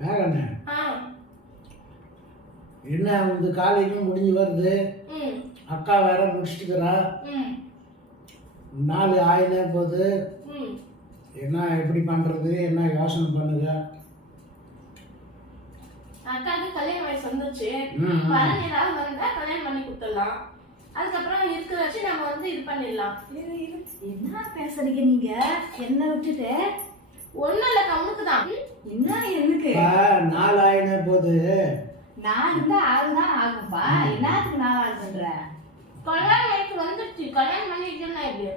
வேகண்ணே. ஆ. என்ன வந்து காலேஜும் முடிஞ்சு வருது? ம். அக்கா வேற முடிச்சுட்டுக்கிறா. ம். நாலு ஆயினே போகுது. ம். என்ன எப்படி பண்ணுறது என்ன யோசனை பண்ணுங்க அக்காவுக்கு கல்யாண வயசு வந்துச்சு. வரன் ஏதாவது வந்தா கல்யாணம் பண்ணி கொடுத்துடலாம். அதுக்கப்புறம் இருக்கிற வச்சு நம்ம வந்து இது பண்ணிடலாம். என்ன பேசுறீங்க நீங்க? என்ன விட்டுட்டு? ஒண்ணும் இல்ல கம்முக்கு தான். என்ன நாலு ஆயினே போகுது நான் இருந்தா ஆறு தான் ஆகும்பா. என்னத்துக்கு நான் ஆகுன்ற கல்யாண வயசு வந்துடுச்சு கல்யாணம் பண்ணிக்கிட்டோம்னா இது.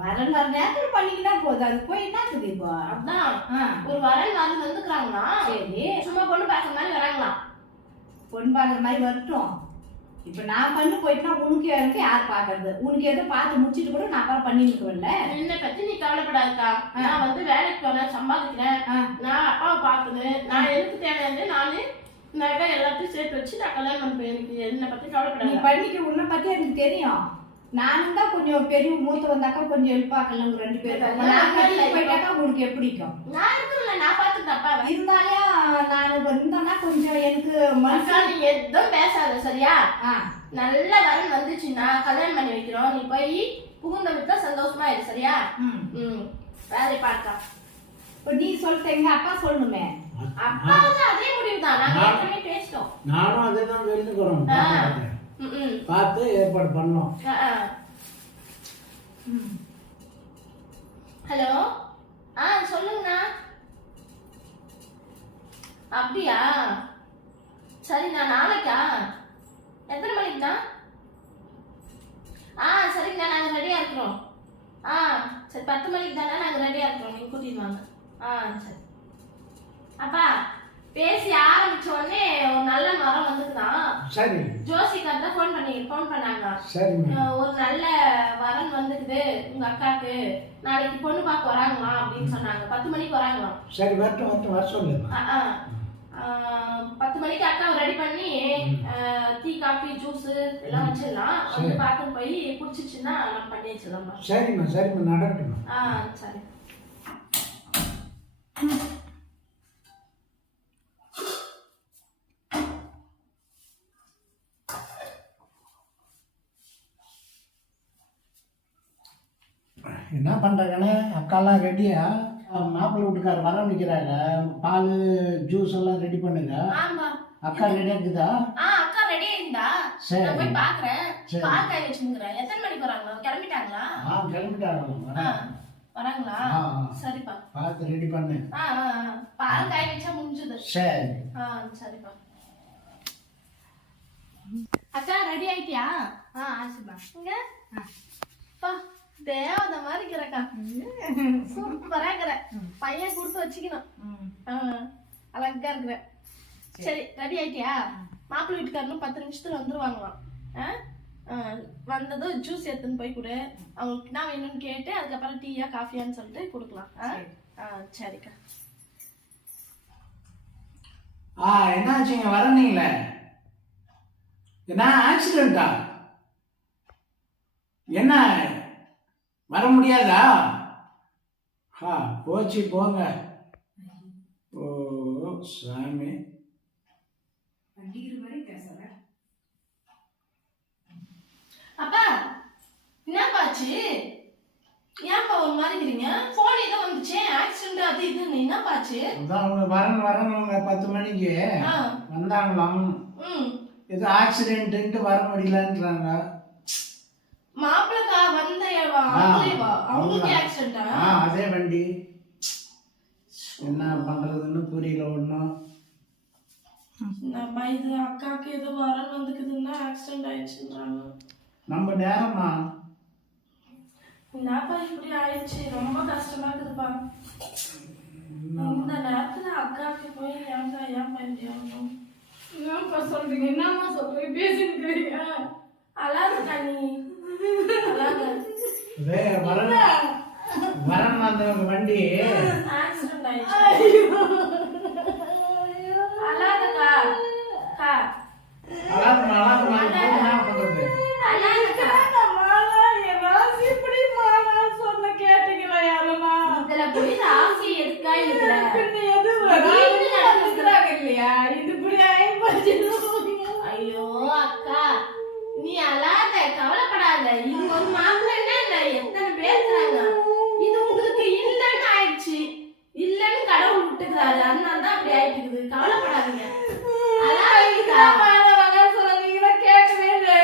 வரன் வர நேரத்துல பண்ணிக்கிட்டா போதும். அது போய் என்னத்துக்கு இப்போ? அதான். ஆ, ஒரு வரன் வந்து வந்துக்கிறாங்கன்னா சரி. சும்மா பொண்ணு பார்க்குற மாதிரி வராங்களாம். பொண்ணு பாக்குற மாதிரி வரட்டும். இப்ப நான் பண்ணு போயிட்டுனா உனக்கு எனக்கு யார் பாக்குறது? உனக்கு ஏதோ பார்த்து முடிச்சிட்டு கூட நான் அப்புறம் பண்ணி நிற்கவில்ல என்னை பத்தி நீ கவலைப்படாதக்கா. நான் வந்து வேலைக்கு போறேன் சம்பாதிக்கிறேன். நான் அப்பாவை பார்க்கணும். நான் எனக்கு தேவையானது? நானு நகை எல்லாத்தையும் சேர்த்து வச்சு நான் கல்யாணம் பண்ணுவேன் எனக்கு என்னை பத்தி நீ கவலைப்படாத பண்ணிக்க உன்னை பத்தி எனக்கு தெரியும். நானும் தான் கொஞ்சம் பெரிய மூத்த வந்தாக்கா கொஞ்சம் ஹெல்ப் ஆக்கலாம் ரெண்டு பேரும். நான் போயிட்டாக்கா உனக்கு எப்படிக்கும் நான் இருக்கிறேன்ல நான் பார்த்துட்டு அப்பாவை. இருந்தாலும் இருந்தேன்னா கொஞ்சம் எனக்கு மனசு அக்கா நீ எதுவும் பேசாத சரியா? ஆ. நல்ல வரன் வந்துச்சுன்னா கல்யாணம் பண்ணி வைக்கிறோம். நீ போய் புகுந்த விட்டா சந்தோஷமா இரு சரியா? ம். ம். வேலை பார்க்கா இப்போ நீ சொல்லிட்ட எங்க அப்பா சொல்லணுமே? அப்பா வந்து அதே முடிவு தான் நாங்க ஏற்கனவே பேசிட்டோம். நானும் அதே தான் சொல்லிக்கிறோம் ஆ. ம், ம். பார்த்து ஏற்பாடு பண்ணோம் ஆ, ஆ. ம். ஹலோ? ஆ சொல்லுங்கண்ணா. அப்படியா? சரிண்ணா நாளைக்கா. எத்தனை மணிக்குண்ணா ஆ சரிங்கண்ணா நாங்கள் ரெடியாக இருக்கிறோம். ஆ சரி பத்து மணிக்கு தானே நாங்கள் ரெடியாக இருக்கிறோம். நீங்கள் கூட்டிட்டு வாங்க. ஆ சரி. அப்பா பேசி ஆரம்பிச்ச உடனே ஒரு நல்ல மரம் வந்துக்குதான் சரி. ஜோசிக்கார் தான் ஃபோன் பண்ணி ஃபோன் பண்ணாங்க ஒரு நல்ல வரன் வந்துக்குது உங்க அக்காக்கு. நாளைக்கு பொண்ணு பார்க்க வராங்களாம் அப்படின்னு சொன்னாங்க. பத்து மணிக்கு வராங்களாம். சரி வரட்டும் வரட்டும் வர. அஹ் பத்து மணிக்கு அக்காவை ரெடி பண்ணி டீ காஃபி ஜூஸ் எல்லாம் வச்சிடலாம். வந்து. பார்த்து போய் பிடிச்சிச்சுன்னா நம்ம பண்ணி வச்சிடலாமா சரிம்மா சரிம்மா நடக்கட்டும் ஆ சரி. என்ன பண்ணுறாங்கண்ணே அக்காலாம் ரெடியா மாப்பிள்ளை வீட்டுக்கார வர நிற்கிறாங்க பால் ஜூஸ் எல்லாம் ரெடி பண்ணுங்க. ஆமா. அக்கா ரெடியாக இருக்குதா? ஆ அக்கா ரெடி ஆயிருந்தா. சரி. போய் பாக்குறேன். பால் காய் வச்சுங்கிறேன் எத்தனை மணிக்கு வராங்களா? கிளம்பிட்டாங்களா? ஆ கிளம்பிட்டாங்க. ஆ வராங்களா. சரிப்பா. பார்த்து ரெடி பண்ணு. ஆ ஆ, ஆ. பால் காய் வச்சா முடிஞ்சது. சரி. ஆ சரிப்பா. அக்கா ரெடி ஆயிட்டியா? ஆ ஆசுப்பா இங்க? தேவதை மாதிரி இருக்கிறக்கா. சூப்பரா இருக்கிற. பையன் கொடுத்து வச்சுக்கணும். அழகா இருக்கிற. சரி. ரெடி ஆயிட்டியா? மாப்பிள்ளை வீட்டுக்காரனும் பத்து நிமிஷத்துல வந்துருவாங்களாம். ஆ? ஆ, வந்ததும் ஜூஸ் எடுத்துன்னு போய் கொடு. அவங்களுக்கு என்ன வேணும்னு கேட்டு அதுக்கப்புறம் டீயா காஃபியான்னு சொல்லிட்டு கொடுக்கலாம். ஆ? சரி. ஆ சரிக்கா. ஆ என்னாச்சுங்க வரனீங்களே என்ன ஆக்சிடென்ட்டா என்ன? வர முடியாதா? ஆ போச்சு போங்க. ஓ சாமி. அப்பா என்னப்பாச்சு ஏன்ப்பா ஒரு மாதிரி இருக்கிறீங்க போன் ஏதோ வந்துச்சே ஆக்சிடென்ட் அது இதுன்னு. என்னப்பாச்சு அதான் அவங்க வரணும் வரணுங்க பத்து மணிக்கு. வந்தாங்களாம். ஏதோ ஆக்சிடென்ட்டு வர முடியலன்றாங்க. மாப்பிள்ளக்கா வந்த அவங்களுக்கு ஆக்சிடென்டா ஆ? அதே வண்டி. என்ன பண்றதுன்னு புரியல ஒன்றும் நம்ம இது அக்காக்கு ஏதோ வரன் வந்துக்குதுன்னா ஆக்சிடென்ட் ஆயிடுச்சுன்றாங்க. நம்ம நேரமா என்னப்பா இப்படி ஆயிடுச்சு? ரொம்ப கஷ்டமா இருக்குதுப்பா. இந்த நேரத்துல அக்காக்கு போய் ஏன்டா ஏன் பண்ணியாகணும் என்னப்பா சொல்றீங்க? என்னம்மா சொல்றீங்க? பேசிருக்கீங்க அழாதுக்கா நீ. வரண வரண வந்தவங்க வண்டி. ஐயோ அக்கா. நீ அல்லாத கவலைப்படாத. இது ஒரு மாப்பிள்ளை இருக்கிறாரு அதனால தான் அப்படி ஆயிட்டு இருக்குது கவலைப்படாதீங்க வேணாம்னு சொன்னா நீங்க தான் கேட்கவே இல்லை.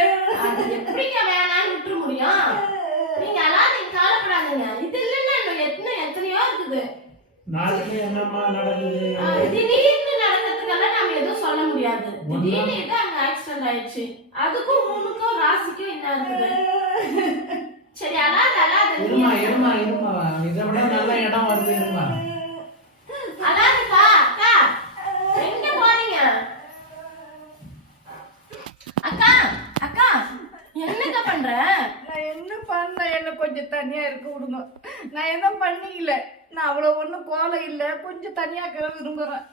அது எப்படிங்க வேணாம்னு விட்டுற முடியும்? நீங்க கவலைப்படாதீங்க. இது இல்லைன்னா இன்னும் எத்தனை எத்தனையோ இருக்குது. நாளைக்கு என்னம்மா நடக்குது ஆ, திடீர்னு நடக்கிறதுக்கெல்லாம் நாம எதுவும் சொல்ல முடியாது. திடீர்னு ஏதோ அங்க ஆக்சிடென்ட் ஆயிடுச்சு. அதுக்கும் உனக்கும் ராசிக்கும் என்ன இருக்குது? சரி அழாத அழாத. இருமா இருமா இருமா. இதை விட நல்ல இடம் வருது இருமா. அழாதுக்கா அக்கா எங்க போறீங்க அக்கா அக்கா என்னக்கா பண்ற? நான் என்ன பண்ணேன் என்ன கொஞ்சம் தனியா இருக்க விடுங்க. நான் எதுவும் பண்ணிக்கல. நான் அவ்வளோ ஒன்றும் கோலம் இல்லை. கொஞ்சம் தனியா இருக்க விரும்புகிறேன்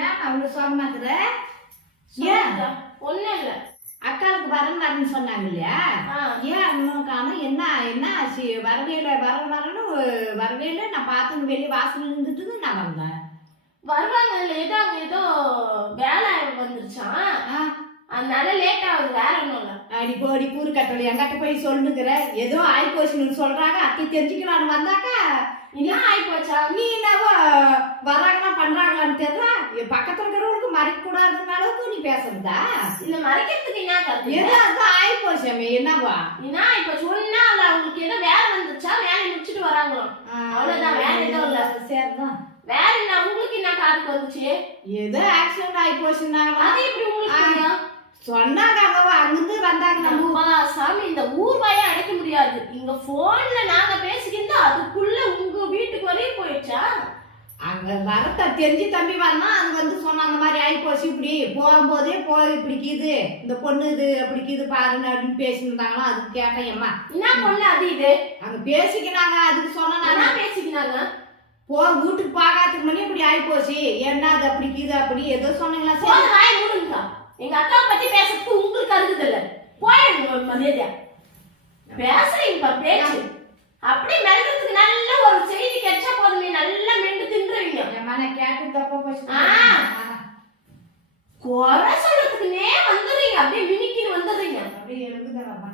ஏன் அவ்வளோ சோகமாக்குற ஏன்? ஒண்ணும் இல்ல. அக்காளுக்கு வரன் வரன்னு சொன்னாங்க இல்லையா? ஏன் இன்னும் காணும்? என்ன என்ன வரவே இல்லை வர வரன்னு வரவே இல்லை நான் பார்த்து வெளியே வாசல் இருந்துட்டு நான் வந்தேன். வருவாங்க. லேட்டா அங்க ஏதோ வேலை வந்துருச்சான் அதனால லேட் ஆகுது. வேற ஒண்ணும் இல்ல. அடி போடி கூறு கட்டல. எங்கிட்ட போய் சொல்லுங்கிற. ஏதோ ஆய் போச்சுன்னு சொல்றாங்க. அத்தை தெரிஞ்சுக்கலான்னு வந்தாக்கா இன்னும் ஆயி போச்சா நீ என்னவோ வராங்களா பண்றாங்களான்னு தெரியல. பக்கத்துல இருக்கிறவங்களுக்கு மறைக்க கூடாதுன்னு அளவுக்கு நீ பேசுறதா? இந்த மறைக்கிறதுக்கு என்ன கருத்து? ஏதோ அதான் ஆய் போச்சாமே என்னவா? ஏன்னா இப்ப சொன்னா இல்ல. அவங்களுக்கு ஏதோ வேலை வந்துச்சா வேலையை முடிச்சிட்டு வராங்களாம். அவ்வளவுதான், சரிதான் வேற என்ன உங்களுக்கு என்ன காதுக்கு வந்துச்சு? ஏதோ ஆக்சிடென்ட் ஆகி போச்சுன்னாங்களா அது எப்படி உங்களுக்கு? சொன்னாங்க அவங்க அங்கிருந்து வந்தாங்க. அப்பா சாமி இந்த ஊர் வாயை அடைக்க முடியாது. இங்க போன்ல நாங்க பேசிக்கிட்டு அதுக்குள்ள உங்க வீட்டுக்கு வரையும் போயிடுச்சா? அங்க வரத்த தெரிஞ்சு தம்பி வந்தான் அங்க வந்து சொன்ன அந்த மாதிரி ஆகி போச்சு இப்படி. போகும்போதே போய் இப்படிக்குது இந்த பொண்ணு இது அப்படிக்குது பாருங்க அப்படின்னு பேசியிருந்தாங்களா அதுக்கு கேட்டேன் அம்மா என்ன பொண்ணு அது இது? அங்க பேசிக்கினாங்க அதுக்கு நான். பேசிக்கினாங்க? போ வீட்டுக்கு பார்க்காததுக்கு மணி இப்படி ஆகி போச்சு என்ன அப்படி இது அப்படி? ஏதோ சொன்னீங்களா? சரி. வாய் எங்க அக்கா பத்தி பேசுறதுக்கு உங்களுக்கு அருகுது இல்ல. போயிடுங்க மதியதா பேசுறீங்கப்பா பேச்சு. அப்படி மிரட்டுறதுக்கு நல்ல ஒரு செய்தி கிடைச்சா போதும். நல்லா மெண்டு தின்றுவீங்க. மன கேட்டு தப்பா போச்சு. குறை சொல்றதுக்குன்னே வந்துடுறீங்க. அப்படியே மினிக்கின்னு வந்துடுறீங்க. அப்படியே எழுதுகிறப்பா